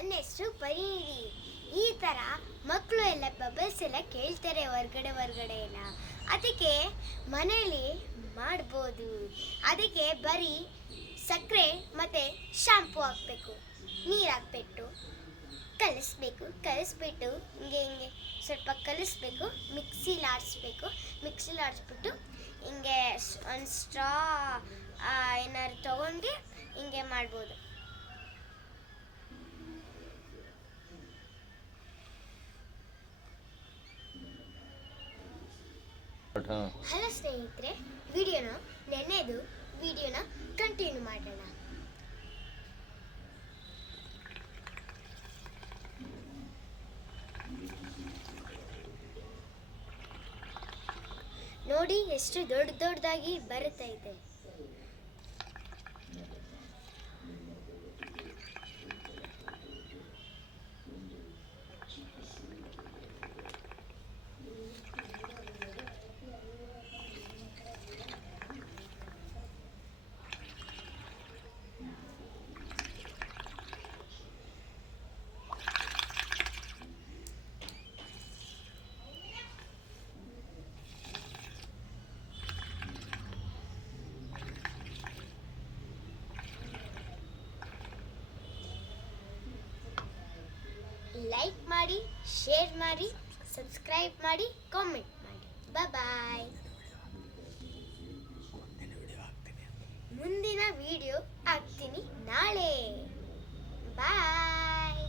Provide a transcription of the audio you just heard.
ನನ್ನ ಹೆಸರು ಪರಿಣಿತಿ. ಈ ಥರ ಮಕ್ಕಳು ಎಲ್ಲ ಬಬಲ್ಸ್ ಎಲ್ಲ ಕೇಳ್ತಾರೆ ಹೊರ್ಗಡೆ ಎಲ್ಲ. ಅದಕ್ಕೆ ಮನೇಲಿ ಮಾಡ್ಬೋದು. ಅದಕ್ಕೆ ಬರೀ ಸಕ್ಕರೆ ಮತ್ತು ಶಾಂಪು ಹಾಕಬೇಕು, ನೀರು ಹಾಕ್ಬಿಟ್ಟು ಕಲಿಸ್ಬಿಟ್ಟು ಹಿಂಗೆ ಸ್ವಲ್ಪ ಕಲಿಸ್ಬೇಕು. ಮಿಕ್ಸಿಲಿ ಆಡಿಸ್ಬಿಟ್ಟು ಹಿಂಗೆ ಒಂದು ಸ್ಟ್ರಾ ಏನಾದ್ರು ತೊಗೊಂಡು ಹಿಂಗೆ ಮಾಡ್ಬೋದು. ಹಲೋ ಸ್ನೇಹಿತರೆ, ವಿಡಿಯೋನ ಕಂಟಿನ್ಯೂ ಮಾಡೋಣ. ನೋಡಿ ಎಷ್ಟು ದೊಡ್ಡದಾಗಿ ಬರುತ್ತೈತೆ. ಲೈಕ್ ಮಾಡಿ, ಶೇರ್ ಮಾಡಿ, ಸಬ್ಸ್ಕ್ರೈಬ್ ಮಾಡಿ, ಕಾಮೆಂಟ್ ಮಾಡಿ. ಬಾಯ್. ಮುಂದಿನ ವಿಡಿಯೋ ಹಾಕ್ತೀನಿ ನಾಳೆ. ಬಾಯ್.